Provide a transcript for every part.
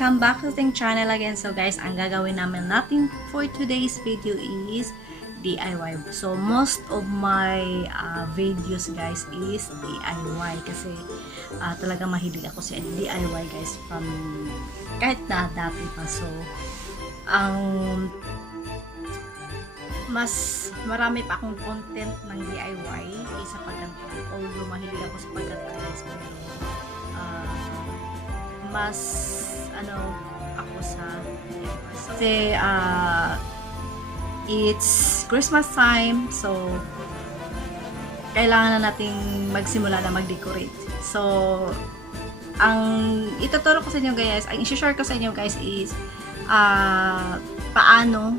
welcome back to the channel again. So guys, ang gagawin natin for today's video is DIY. So most of my videos guys is DIY kasi talaga mahilig ako sa DIY guys from kahit na dati pa. So ang mas marami pa akong content ng DIY kaysa pagkanta. Although mahilig ako sa pagkanta guys, pero mas ako sa kasi it's Christmas time, so kailangan na nating magsimula na mag-decorate. So ang ituturo ko sa inyo guys, ang i-share ko sa inyo guys is paano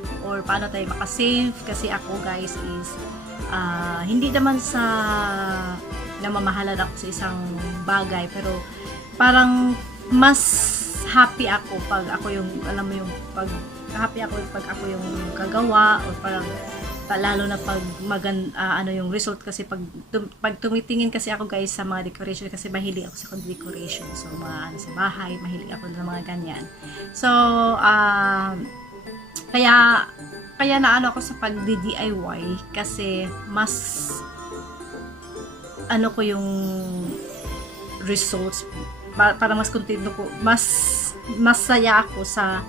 tayo makasave, kasi ako guys is hindi naman sa namamahalan ako sa isang bagay, pero parang mas happy ako pag ako yung, alam mo yung happy ako pag ako yung kagawa, o parang lalo na pag yung result, kasi pag tumitingin kasi ako guys sa mga decoration, kasi mahilig ako sa decoration, so mga sa bahay, mahilig ako sa mga ganyan. So kaya ako sa pag-DIY kasi mas ko yung results, para mas contento ko, mas masaya ako sa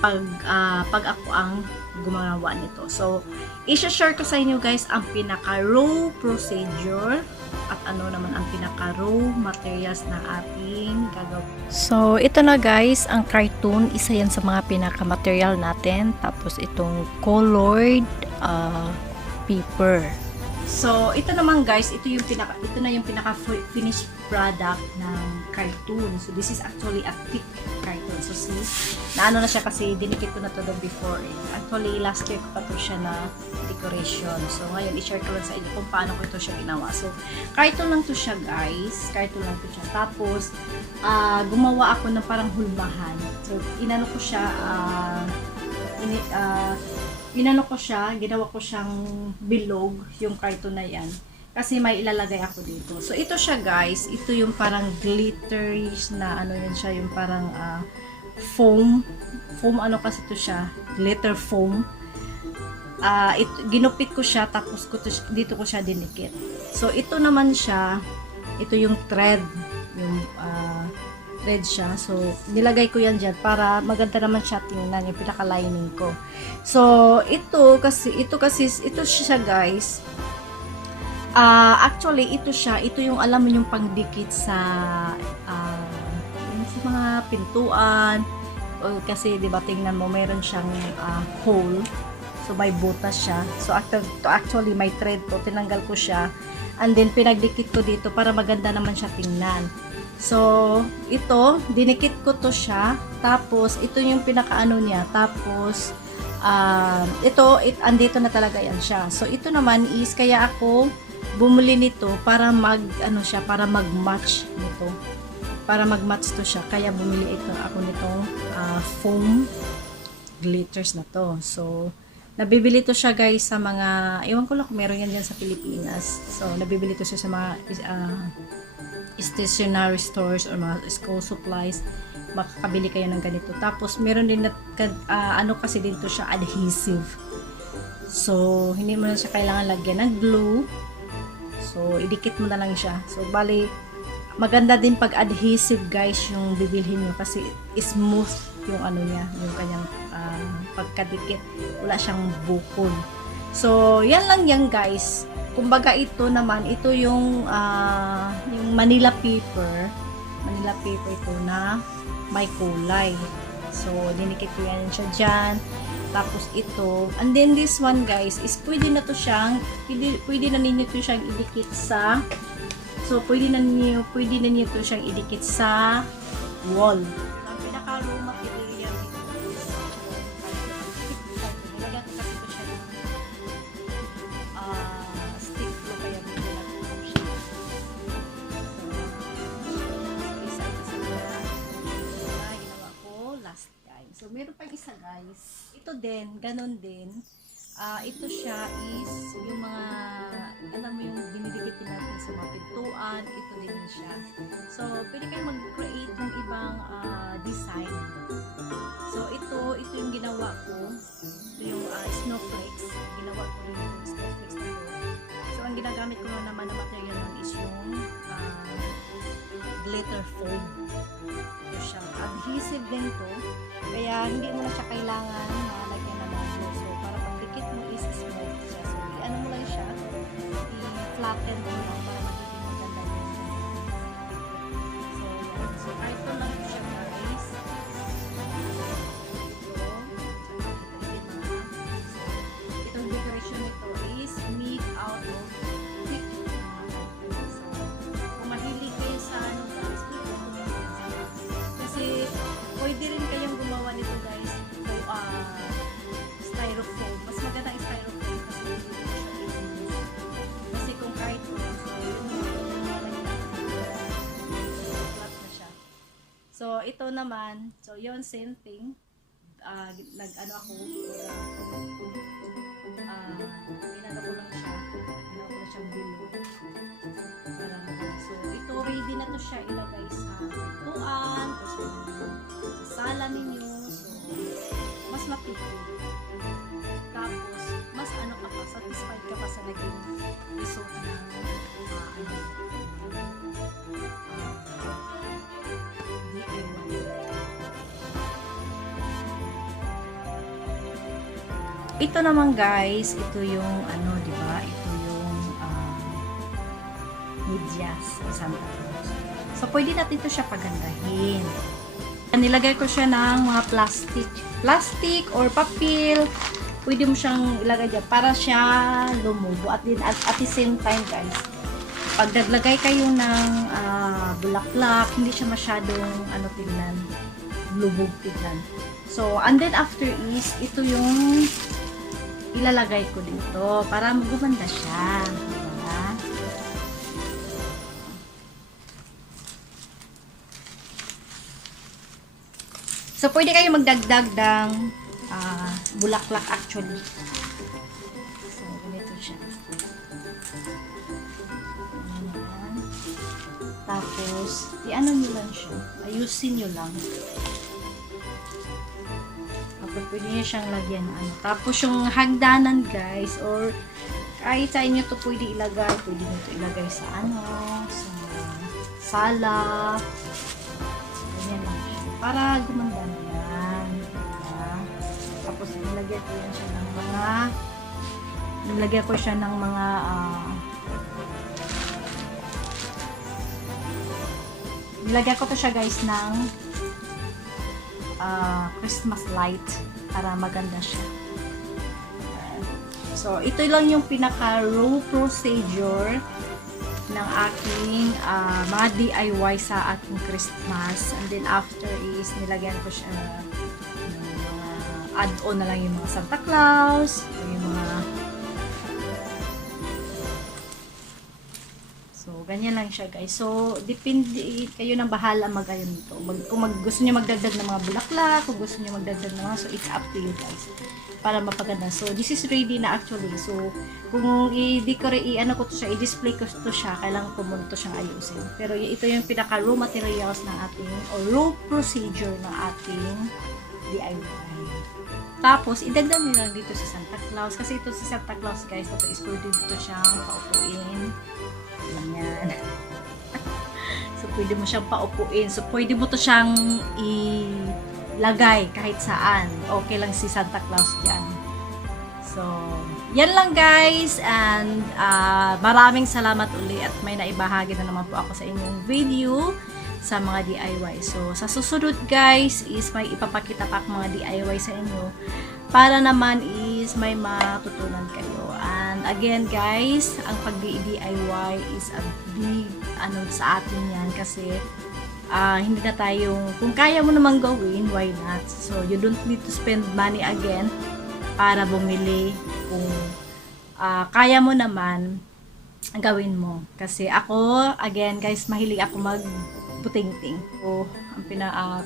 pag ako ang gumagawa nito. So i-share ko sa inyo guys ang pinaka raw procedure at ano naman ang pinaka raw materials na ating gagawin. So ito na guys, ang cartoon, isa yan sa mga pinaka material natin. Tapos itong colored paper. So ito naman guys, ito na yung pinaka finished product ng cartoon. So this is actually a thick cartoon. So see, naano na siya kasi dinikit ko na to before. Actually last year ko pa to siya na decoration. So ngayon i-share ko lang sa inyo kung paano ko ito siya ginawa. So cartoon lang to siya guys, cartoon lang to siya. Tapos gumawa ako ng parang hulmahan. So inano ko siya ginawa ko siyang bilog yung cartoon na yan, kasi may ilalagay ako dito. So ito siya guys, ito yung parang glittery na yun siya, yung parang foam kasi ito siya, glitter foam. Ginupit ko siya, tapos dito ko siya dinikit. So ito naman siya, ito yung thread, yung thread siya. So nilagay ko yan dyan para maganda naman siya tingnan, yung pinaka-lining ko. So ito siya guys, actually ito yung alam mo yung pangdikit sa mga pintuan, kasi diba tingnan mo mayroon siyang hole, so may butas siya. So actually may thread to, tinanggal ko siya and then pinagdikit ko dito para maganda naman siya tingnan. So ito dinikit ko to siya, tapos ito yung pinakaano niya, tapos andito na talaga yan siya. So ito naman is, kaya ako bumili nito para para mag-match nito. Para mag-match to siya. Kaya bumili ako nitong foam glitters na to. So nabibili to siya guys sa mga, ewan ko lang kung meron yan dyan sa Pilipinas. So nabibili to siya sa mga stationery stores or mga school supplies. Makakabili kayo ng ganito. Tapos meron din kasi dito siya adhesive. So hindi mo na siya kailangan lagyan ng glue. So idikit mo na lang siya. So bali maganda din pag adhesive guys yung bibilhin nyo, kasi smooth yung niya, yung kanyang pagkadikit. Wala siyang bukol. So yan lang yan guys. Kumbaga ito naman, ito yung Manila paper ito na may kulay. So dinikit ko yan siya dyan. Tapos ito, and then this one guys is pwede na ninyo to siyang idikit sa, so pwede na ninyo to siyang idikit sa wall. Ang pinaka-raw material dito is nilagyan ko kasi ito siya ng stick glue, kaya nilagyan ko siya. So isa na ginawa ko last time. So meron pang isa guys, ito din, ganun din. Ito siya is yung mga alam mo yung dinidikit natin sa mga pintuan, ito din siya. So, pwede kayong mag-create ng ibang design. So, ito yung ginawa ko. Ito yung snowflakes. Ginawa ko rin yung snowflakes na to. So, ang ginagamit ko naman na material nun is yung glitter foam. Ito siya. Adhesive din to. Kaya, hindi mo na siya kailangan na lagyan na bago. So, para pagdikit mo is smooth siya. So, ano mo lang siya, i-flatten mo lang para magiging maganda yun. So, yan. So, ito lang siya guys. Itong decoration nito is made out of thick. So, kung mahilig kayo sa ano guys, kasi pwede rin kayong gumawa nito guys. So, styrofoam. Mas maganda ang styrofoam kasi hindi mo siya i-use. Kasi kung kahit flat na siya. So, ito naman. So, yun, same thing. Nag-ano ako. Inano ko lang siya. Ginawa ko lang siyang below. So, ito ready na to siya ilagay sa pintuan o sa sala ninyo. So, mas mapipil. Tapos, mas ano ka pa, satisfied ka pa sa naging result ng DIY. Ito naman guys, ito yung ano, di ba? Ito yung medyas sa Santa Claus. So, pwede natin ito siya pagandahin. Nilagay ko siya ng mga plastic or papel. Pwede mo siyang ilagay dyan para siya lumubo. At the same time guys, pag naglagay kayo ng bulaklak, hindi siya masyadong tingnan, lubog tignan. So, and then after is, ito yung ilalagay ko dito para gumanda siya. Diba? So, pwede kayo magdagdag ng bulaklak actually. So, ganito siya. Ayan. Tapos, i-ano nyo lang siya. Ayusin nyo lang. Tapos, pwede nyo siyang lagyan. Tapos, yung hagdanan guys, or kahit sa inyo to pwede ilagay. Pwede nyo to ilagay sa sa sala. Ganyan lang siya. Para gumanda na yan. Tapos, nilagyan ko yan siya ng mga nilagyan ko to siya guys ng Christmas light para maganda siya. So, ito lang yung pinaka-raw procedure ng aking mga DIY sa ating Christmas. And then after is nilagyan ko siya ng mga add-on na lang yung mga Santa Claus, yung mga ganyan lang siya guys. So, depende, kayo nang bahala mag-ayon nito. Kung gusto niyo magdagdag ng mga bulaklak, kung gusto niyo magdagdag ng mga, so it's up to you guys. Para mapaganda. So, this is ready na actually. So, kung i-decorate, ko to siya, i-display ko to siya, kailangan ko muna to siyang ayusin. Pero ito yung pinaka-raw materials ng ating, or raw procedure ng ating DIY. Tapos, idagdag nyo lang dito sa Santa Claus. Kasi ito sa Santa Claus guys, ito is pwede dito siyang paupuin. Ganyan. So, pwede mo siyang paupuin. So, pwede mo to siyang ilagay kahit saan. Okay lang si Santa Claus dyan. So, yan lang guys. And, maraming salamat uli at may naibahagi na naman po ako sa inyong video sa mga DIY. So, sa susunod guys is may ipapakita pa akong mga DIY sa inyo para naman is may matutunan kayo. And again guys, ang pag-DIY is a big sa atin yan kasi hindi na tayong, kung kaya mo naman gawin, why not? So, you don't need to spend money again para bumili. Kung kaya mo naman, gawin mo. Kasi ako, again guys, mahilig ako magputing-ting. So,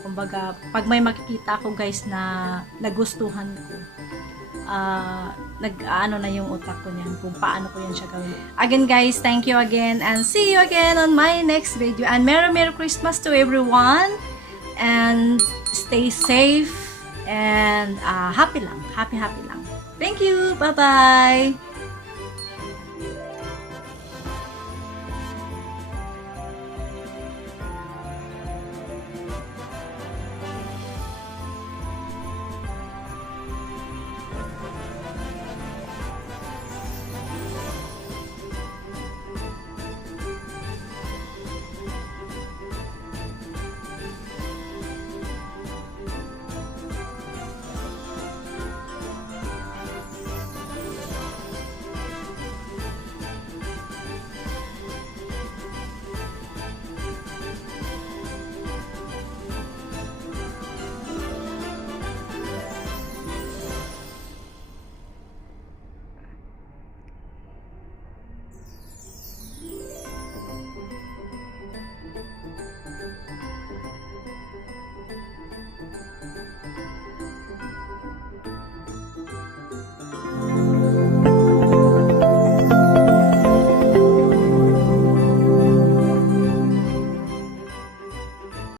kumbaga, pag may makikita ako guys na nagustuhan ko, nag-ano na yung utak ko niyan kung paano ko yan siya gawin. Again guys, thank you again and see you again on my next video. And Merry Christmas to everyone and stay safe and happy lang. Happy lang. Thank you. Bye-bye.